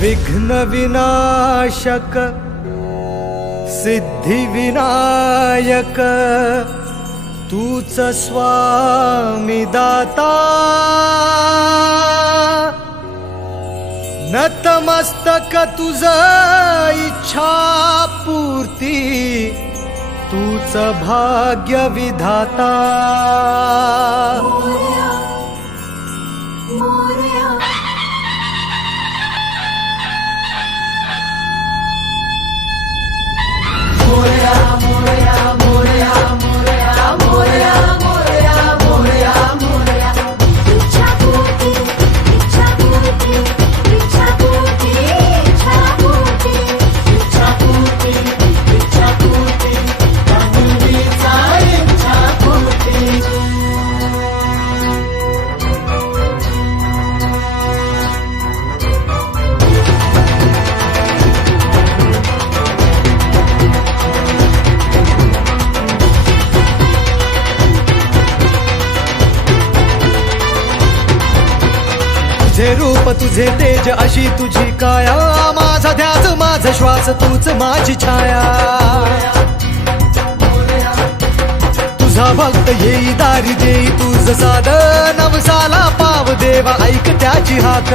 विघ्न विनाशक सिद्धी विनायक तूच स्वामी दाता. नतमस्तक तुझ इच्छा पूर्ती तूच भाग्य तुझे रूप तुझे तेज अशी तुझी काया. माझा ध्यास माझ श्वास तूच माझी छाया. तुझा भक्त येई दारी देई तुझ साध नवसाला पाव देवा ऐक त्याची हाक